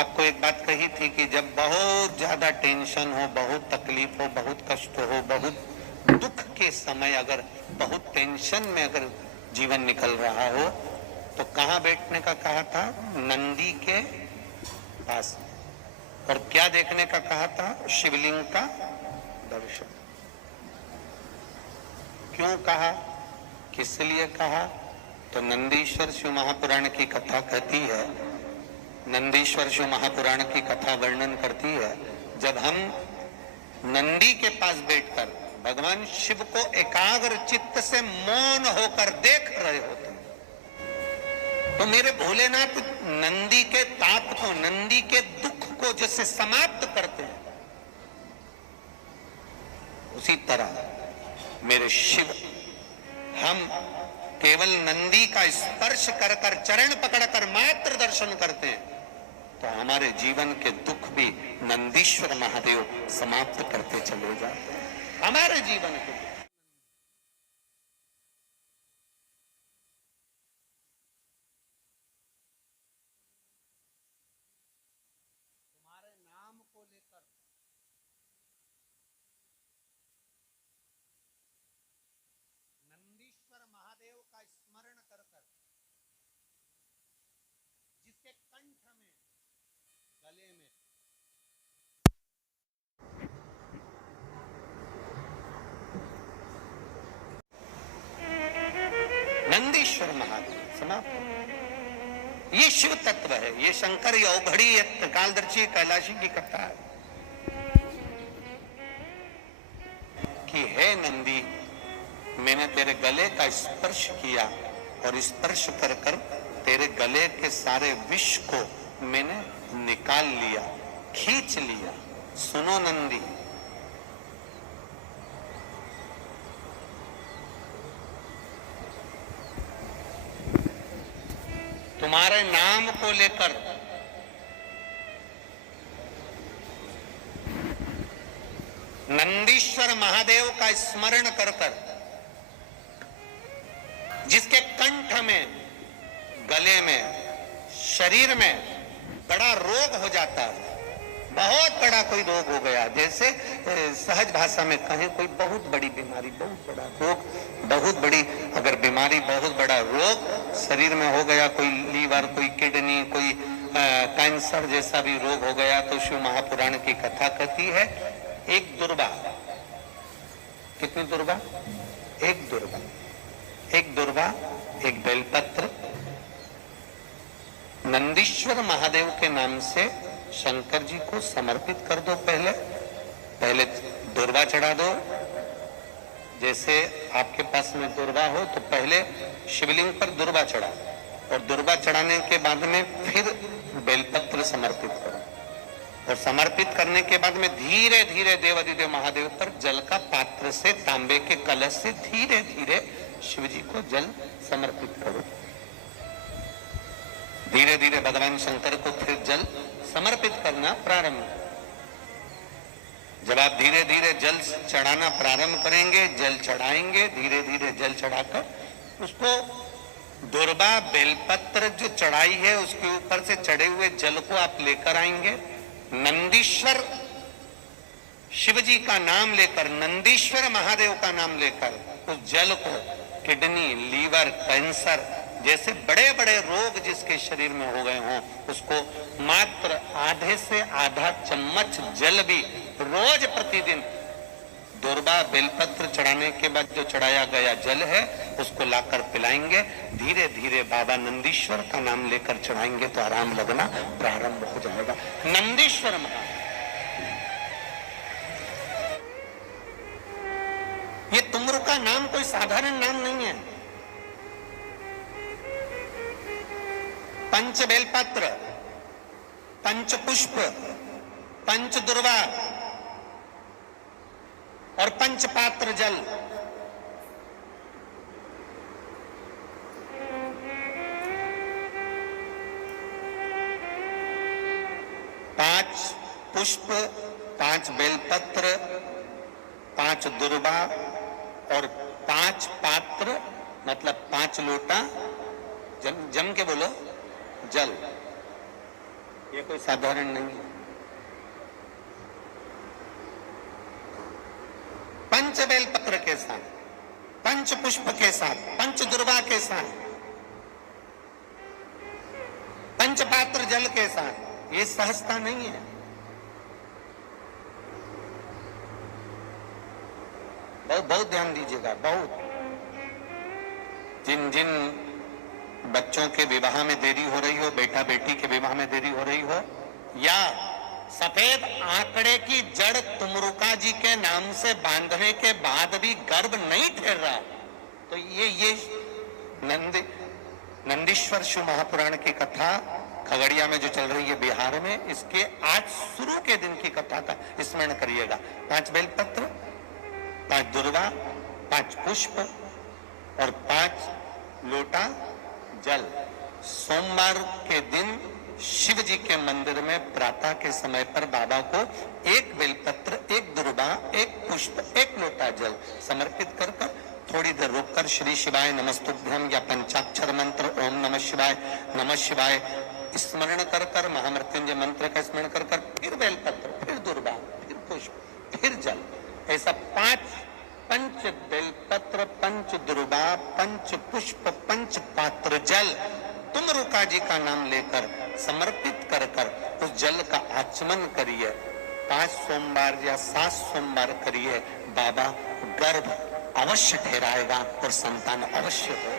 आपको एक बात कही थी कि जब बहुत ज्यादा टेंशन हो, बहुत तकलीफ हो, बहुत कष्ट हो, बहुत दुख के समय अगर बहुत टेंशन में अगर जीवन निकल रहा हो तो कहाँ बैठने का कहा था? नंदी के पास। और क्या देखने का कहा था? शिवलिंग का दर्शन। क्यों कहा, किस लिए कहा? तो नंदीश्वर शिव महापुराण की कथा कहती है, नंदीश्वर शिव महापुराण की कथा वर्णन करती है, जब हम नंदी के पास बैठकर भगवान शिव को एकाग्र चित्त से मौन होकर देख रहे होते, तो मेरे भोलेनाथ नंदी के ताप को, नंदी के दुख को जैसे समाप्त करते हैं, उसी तरह मेरे शिव हम केवल नंदी का स्पर्श कर कर, चरण पकड़कर मात्र दर्शन करते हैं तो हमारे जीवन के दुख भी नंदीश्वर महादेव समाप्त करते चले जाते हैं हमारे जीवन के। तुम्हारे नाम को लेकर नंदीश्वर महादेव का स्मरण कर कर, जिसके कंठ में, गले में नंदीश्वर महादेव समाप्त। ये शिव तत्व है, ये शंकर अवघड़ी, ये कालदर्शी कैलाशी की कथा है कि हे नंदी, मैंने तेरे गले का स्पर्श किया और स्पर्श कर कर तेरे गले के सारे विष को मैंने निकाल लिया, खींच लिया। सुनो नंदी, तुम्हारे नाम को लेकर नंदीश्वर महादेव का स्मरण कर कर, जिसके कंठ में, गले में, शरीर में बड़ा रोग हो जाता है, बहुत बड़ा कोई रोग हो गया, जैसे सहज भाषा में कहें कोई बहुत बड़ी बीमारी, बहुत बड़ा रोग, बहुत बड़ी अगर बीमारी, बहुत बड़ा रोग शरीर में हो गया, कोई लीवर, कोई किडनी, कोई कैंसर जैसा भी रोग हो गया, तो शिव महापुराण की कथा कहती है एक दुर्वा, कितनी दुर्वा? एक दुर्वा, एक दुर्वा, एक बेलपत्र नंदीश्वर महादेव के नाम से शंकर जी को समर्पित कर दो। पहले दुर्वा चढ़ा दो। जैसे आपके पास में दुर्वा हो तो पहले शिवलिंग पर दुर्वा चढ़ा, और दुर्वा चढ़ाने के बाद में फिर बेलपत्र समर्पित करो, और समर्पित करने के बाद में धीरे धीरे देवाधिदेव महादेव पर जल का पात्र से, तांबे के कलश से धीरे धीरे शिव जी को जल समर्पित करो। धीरे धीरे भगवान शंकर को फिर जल समर्पित करना प्रारंभ। जब आप धीरे धीरे जल चढ़ाना प्रारंभ करेंगे, जल चढ़ाएंगे, धीरे धीरे जल चढ़ाकर उसको दुर्वा बेलपत्र जो चढ़ाई है उसके ऊपर से चढ़े हुए जल को आप लेकर आएंगे। नंदीश्वर शिव जी का नाम लेकर, नंदीश्वर महादेव का नाम लेकर उस जल को किडनी, लीवर, कैंसर जैसे बड़े बड़े रोग जिसके शरीर में हो गए हों, उसको मात्र आधे से आधा चम्मच जल भी रोज प्रतिदिन दुर्वा बेलपत्र चढ़ाने के बाद जो चढ़ाया गया जल है उसको लाकर पिलाएंगे। धीरे धीरे बाबा नंदीश्वर का नाम लेकर चढ़ाएंगे तो आराम लगना प्रारंभ हो जाएगा। नंदीश्वर महादेव, ये तुमरू का नाम कोई साधारण नाम नहीं है। पंच बेलपत्र, पंच पुष्प, पंच दुर्वा और पंच पात्र जल, पांच पुष्प, पांच बेलपत्र, पांच दुर्वा और पांच पात्र, मतलब 5 लोटा, जम के बोलो, जल। ये कोई साधारण नहीं है। पंच बेलपत्र के साथ, पंच पुष्प के साथ, पंच दुर्वा के साथ, पंच पात्र जल के साथ, ये सहजता नहीं है। बहुत बहुत ध्यान दीजिएगा, बहुत। जिन जिन बच्चों के विवाह में देरी हो रही हो, बेटा बेटी के विवाह में देरी हो रही हो, या सफेद आंकड़े की जड़ तुमरुका जी के नाम से बांधने के बाद भी गर्भ नहीं ठहर रहा, तो ये नंदीश्वर शिव महापुराण की कथा खगड़िया में जो चल रही है बिहार में, इसके आज शुरू के दिन की कथा का स्मरण करिएगा। 5 बेलपत्र, 5 दुर्वा, 5 पुष्प और 5 लोटा जल। सोमवार के दिन शिव जी के मंदिर में प्रातः के समय पर बाबा को 1 बेलपत्र, 1 दुर्वा, 1 पुष्प, 1 लोटा जल समर्पित कर थोड़ी देर रुककर श्री शिवाय नमस्तुभ्यम या पंचाक्षर मंत्र ओम नमः शिवाय स्मरण कर महामृत्युंजय मंत्र का स्मरण कर फिर बेलपत्र, फिर दुर्वा, फिर पुष्प, फिर जल, ऐसा 5 पंच बेलपत्र, पंच दुर्वा, पंच पुष्प, पंच पात्र जल तुमरुका जी का नाम लेकर समर्पित कर उस जल का आचमन करिए। 5 सोमवार या 7 सोमवार करिए, बाबा गर्भ अवश्य ठहराएगा और संतान अवश्य हो।